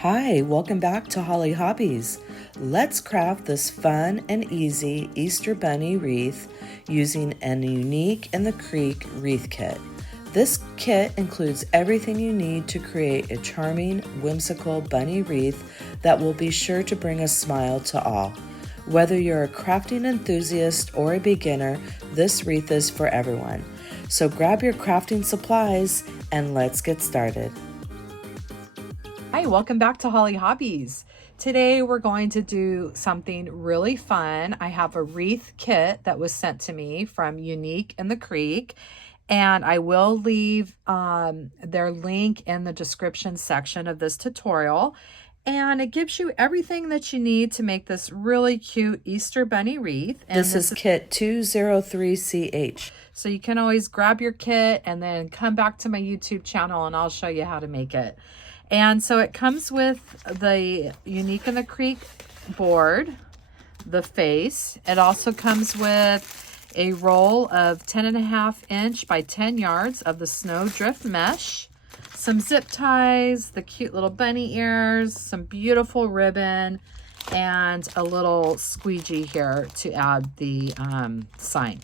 Hi, welcome back to Hollie Hobbies. Let's craft this fun and easy Easter bunny wreath using a unique in the Creek Wreath Kit. This kit includes everything you need to create a charming, whimsical bunny wreath that will be sure to bring a smile to all. Whether you're a crafting enthusiast or a beginner, this wreath is for everyone. So grab your crafting supplies and let's get started. Hi, welcome back to Hollie Hobbies. Today we're going to do something really fun. I have a wreath kit that was sent to me from Unique in the Creek, and I will leave their link in the description section of this tutorial. And it gives you everything that you need to make this really cute Easter bunny wreath. And this is kit 203CH. So you can always grab your kit and then come back to my YouTube channel and I'll show you how to make it. And so it comes with the Unique in the Creek board, the face. It also comes with a roll of 10.5 inch by 10 yards of the snow drift mesh, some zip ties, the cute little bunny ears, some beautiful ribbon, and a little squeegee here to add the sign.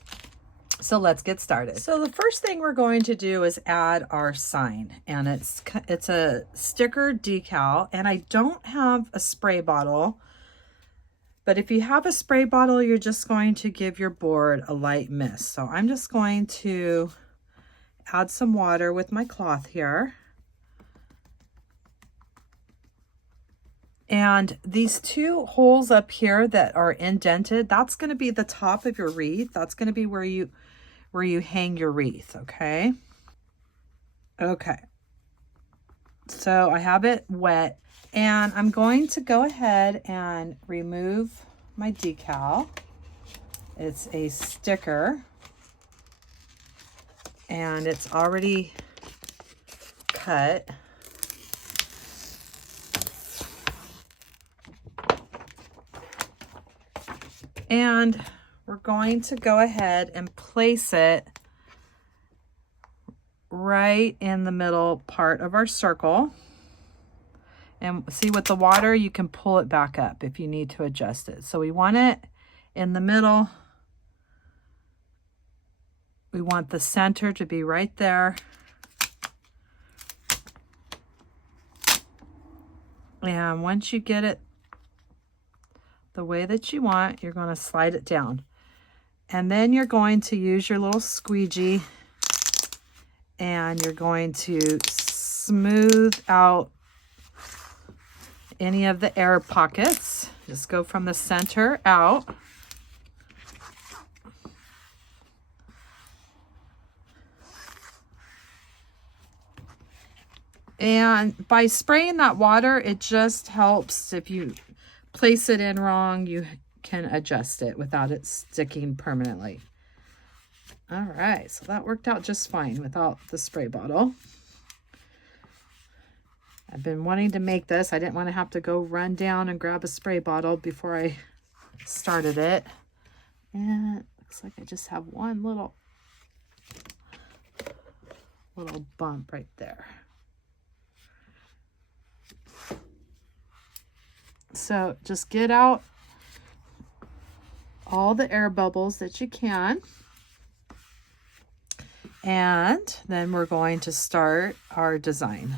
So let's get started. So the first thing we're going to do is add our sign, and it's a sticker decal, and I don't have a spray bottle, but if you have a spray bottle, you're just going to give your board a light mist. So I'm just going to add some water with my cloth here. And these two holes up here that are indented, that's going to be the top of your wreath. That's going to be where you hang your wreath, okay? Okay. So I have it wet, and I'm going to go ahead and remove my decal. It's a sticker, and it's already cut. And we're going to go ahead and place it right in the middle part of our circle. And see, with the water, you can pull it back up if you need to adjust it. So we want it in the middle. We want the center to be right there. And once you get it the way that you want, you're going to slide it down. And then you're going to use your little squeegee and you're going to smooth out any of the air pockets. Just go from the center out. And by spraying that water, it just helps. If you place it in wrong, you can adjust it without it sticking permanently. All right, so that worked out just fine without the spray bottle. I've been wanting to make this. I didn't want to have to go run down and grab a spray bottle before I started it. And it looks like I just have one little bump right there. So just get out all the air bubbles that you can. And then we're going to start our design.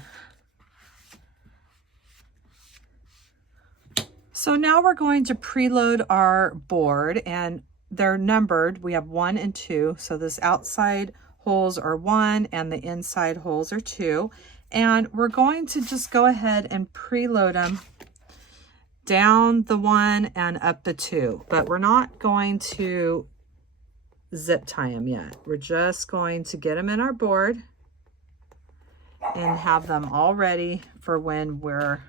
So now we're going to preload our board, and they're numbered. We have 1 and 2. So this outside holes are 1 and the inside holes are 2. And we're going to just go ahead and preload them down the 1 and up the 2, but we're not going to zip tie them yet. We're just going to get them in our board and have them all ready for when we're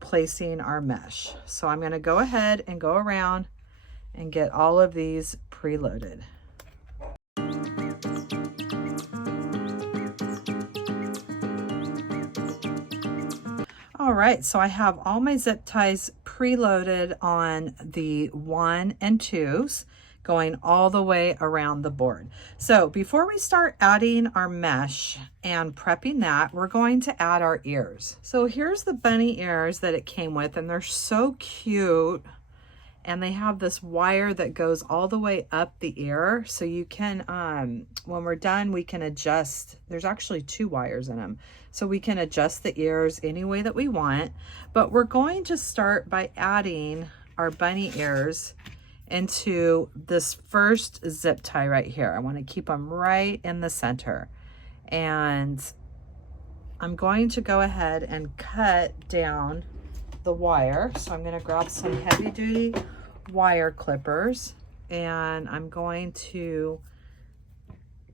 placing our mesh. So I'm going to go ahead and go around and get all of these preloaded. All right, so I have all my zip ties preloaded on the 1 and 2s. going all the way around the board. So before we start adding our mesh and prepping that, we're going to add our ears. So here's the bunny ears that it came with, and they're so cute. And they have this wire that goes all the way up the ear. So you can, when we're done, we can adjust. There's actually 2 wires in them. So we can adjust the ears any way that we want. But we're going to start by adding our bunny ears into this first zip tie right here. I want to keep them right in the center. And I'm going to go ahead and cut down the wire. So I'm going to grab some heavy duty wire clippers and I'm going to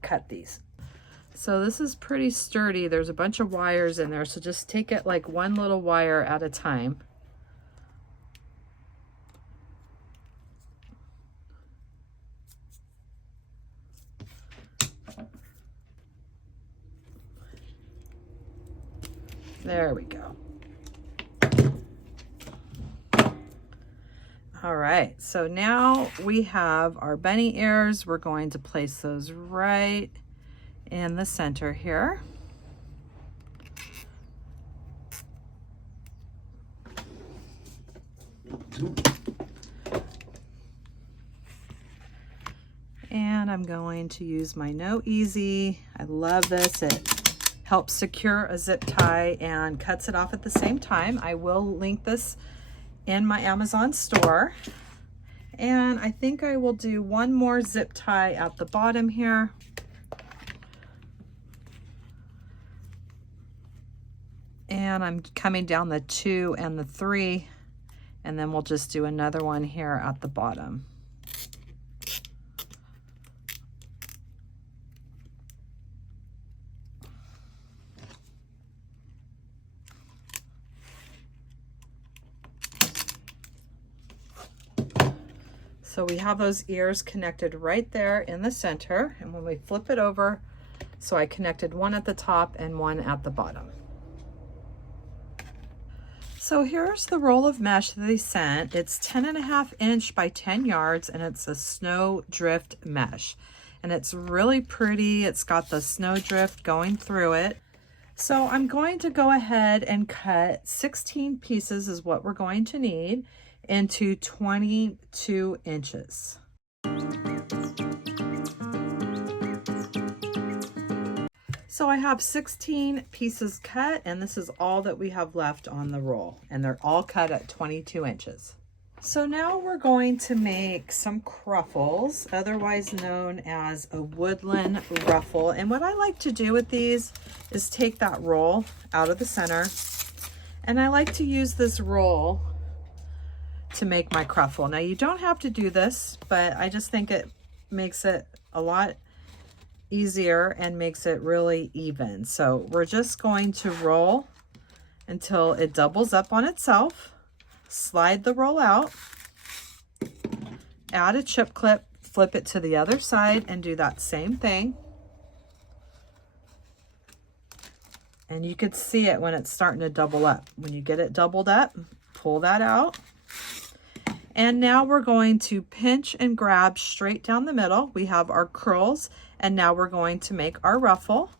cut these. So this is pretty sturdy. There's a bunch of wires in there. So just take it like one little wire at a time. There we go. All right, so now we have our bunny ears. We're going to place those right in the center here. And I'm going to use my No Easy. I love this. It helps secure a zip tie and cuts it off at the same time. I will link this in my Amazon store. And I think I will do one more zip tie at the bottom here. And I'm coming down the 2 and the 3, and then we'll just do another one here at the bottom. So we have those ears connected right there in the center. And when we flip it over, so I connected one at the top and one at the bottom. So here's the roll of mesh that they sent. It's 10.5 inch by 10 yards and it's a snow drift mesh. And it's really pretty. It's got the snow drift going through it. So I'm going to go ahead and cut 16 pieces is what we're going to need into 22 inches. So I have 16 pieces cut, and this is all that we have left on the roll, and they're all cut at 22 inches. So now we're going to make some cruffles, otherwise known as a woodland ruffle. And what I like to do with these is take that roll out of the center, and I like to use this roll to make my cruffle. Now you don't have to do this, but I just think it makes it a lot easier and makes it really even. So we're just going to roll until it doubles up on itself, slide the roll out, add a chip clip, flip it to the other side and do that same thing. And you could see it when it's starting to double up. When you get it doubled up, pull that out. And now we're going to pinch and grab straight down the middle. We have our curls, and now we're going to make our ruffle,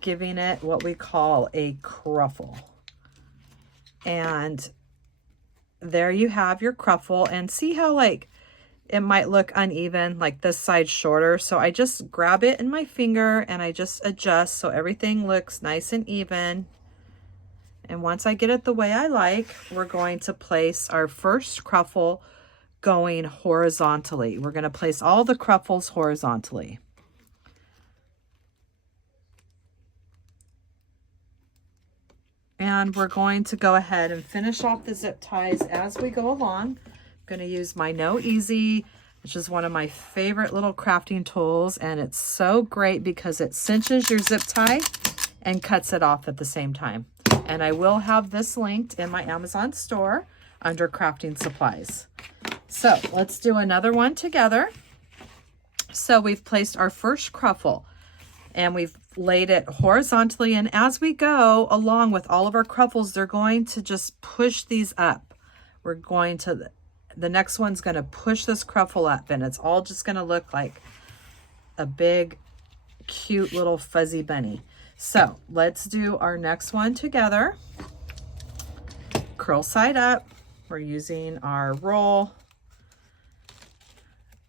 giving it what we call a cruffle. And there you have your cruffle. And see how like it might look uneven, like this side shorter. So I just grab it in my finger and I just adjust so everything looks nice and even. And once I get it the way I like, we're going to place our first cruffle going horizontally. We're going to place all the cruffles horizontally. And we're going to go ahead and finish off the zip ties as we go along. I'm going to use my No Easy, which is one of my favorite little crafting tools. And it's so great because it cinches your zip tie and cuts it off at the same time. And I will have this linked in my Amazon store under crafting supplies. So let's do another one together. So we've placed our first cruffle and we've laid it horizontally. And as we go along with all of our cruffles, they're going to just push these up. We're going to the next one's going to push this cruffle up, and it's all just going to look like a big, cute little fuzzy bunny. So let's do our next one together. Curl side up. We're using our roll,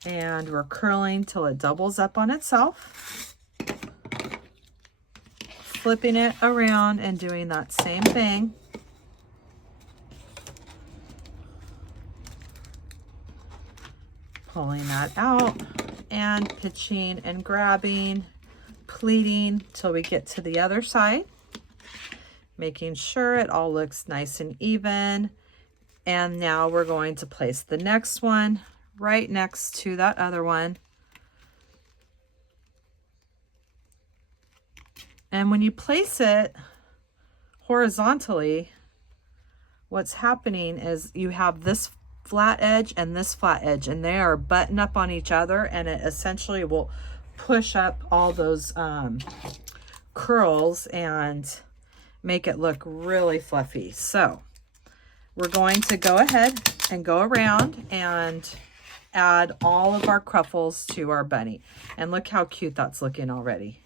and we're curling till it doubles up on itself. Flipping it around and doing that same thing. Pulling that out and pitching and grabbing, pleating till we get to the other side. Making sure it all looks nice and even. And now we're going to place the next one right next to that other one. And when you place it horizontally, what's happening is you have this flat edge and this flat edge, and they are buttoned up on each other, and it essentially will push up all those curls and make it look really fluffy. So we're going to go ahead and go around and add all of our cruffles to our bunny. And look how cute that's looking already.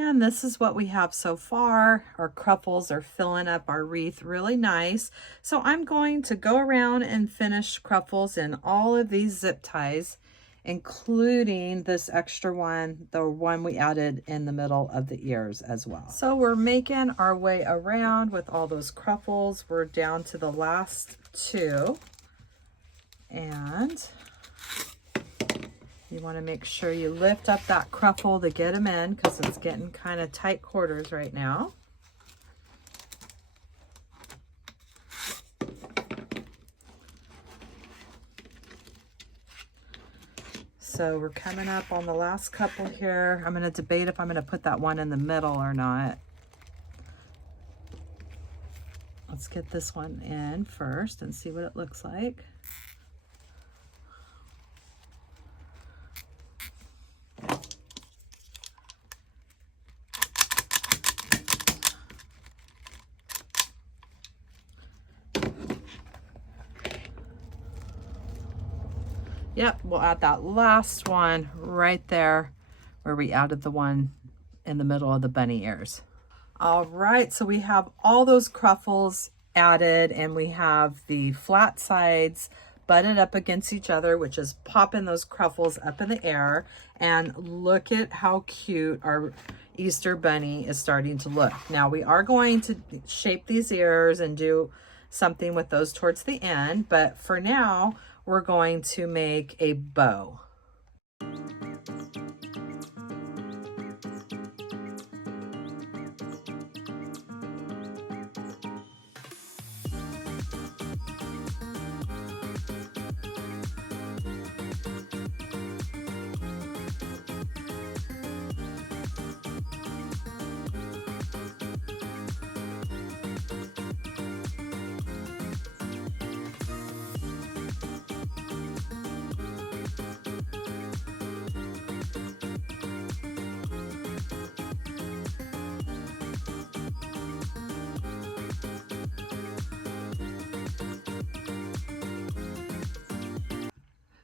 And this is what we have so far. Our cruffles are filling up our wreath really nice. So I'm going to go around and finish cruffles in all of these zip ties, including this extra one, the one we added in the middle of the ears as well. So we're making our way around with all those cruffles. We're down to the last two. And you want to make sure you lift up that cruffle to get them in, because it's getting kind of tight quarters right now. So we're coming up on the last couple here. I'm going to debate if I'm going to put that one in the middle or not. Let's get this one in first and see what it looks like. Yep, we'll add that last one right there where we added the one in the middle of the bunny ears. All right, so we have all those cruffles added, and we have the flat sides butted up against each other, which is popping those cruffles up in the air. And look at how cute our Easter bunny is starting to look. Now we are going to shape these ears and do something with those towards the end, but for now, we're going to make a bow.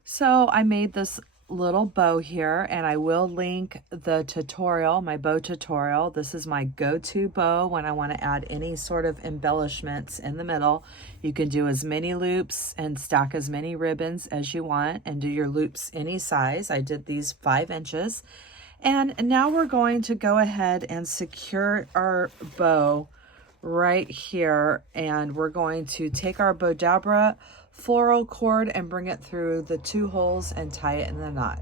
So I made this little bow here, and I will link the tutorial, my bow tutorial. This is my go-to bow when I want to add any sort of embellishments in the middle. You can do as many loops and stack as many ribbons as you want, and do your loops any size. I did these 5 inches. And now we're going to go ahead and secure our bow right here, and we're going to take our Bodabra floral cord and bring it through the 2 holes and tie it in the knot.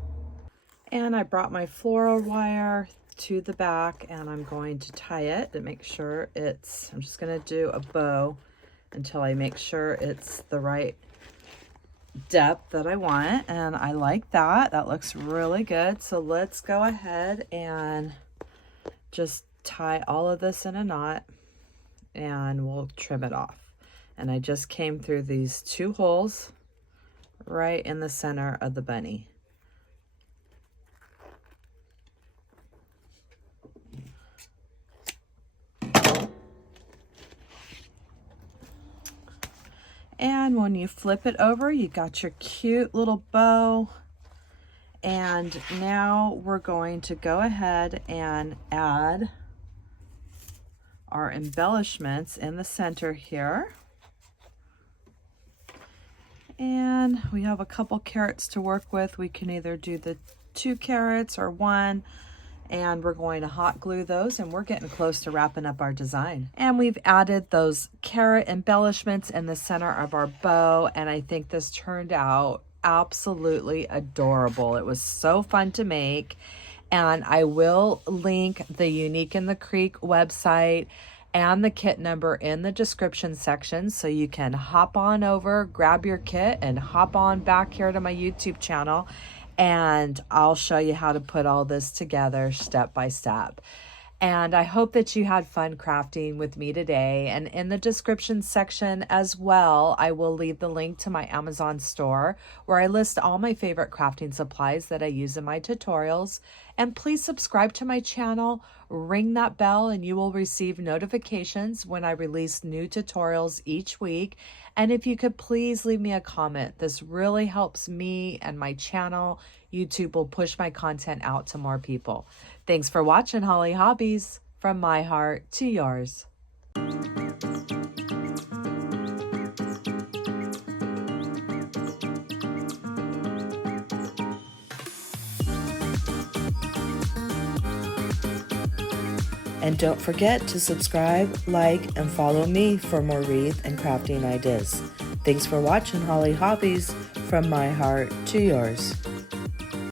And I brought my floral wire to the back, and I'm going to tie it to make sure I'm just going to do a bow until I make sure it's the right depth that I want, and I like that. That looks really good. So let's go ahead and just tie all of this in a knot. and we'll trim it off. And I just came through these 2 holes right in the center of the bunny. And when you flip it over, you got your cute little bow. And now we're going to go ahead and add our embellishments in the center here. And we have a couple carrots to work with. We can either do the 2 carrots or 1. And we're going to hot glue those, and we're getting close to wrapping up our design. And we've added those carrot embellishments in the center of our bow, and I think this turned out absolutely adorable. It was so fun to make, and I will link the Unique in the Creek website and the kit number in the description section, so you can hop on over, grab your kit, and hop on back here to my YouTube channel, and I'll show you how to put all this together step by step. And I hope that you had fun crafting with me today. And in the description section as well, I will leave the link to my Amazon store where I list all my favorite crafting supplies that I use in my tutorials. And please subscribe to my channel, ring that bell, and you will receive notifications when I release new tutorials each week. And if you could please leave me a comment, this really helps me and my channel. YouTube will push my content out to more people. Thanks for watching Hollie Hobbies, from my heart to yours. And don't forget to subscribe, like, and follow me for more wreath and crafting ideas. Thanks for watching Hollie Hobbies, from my heart to yours.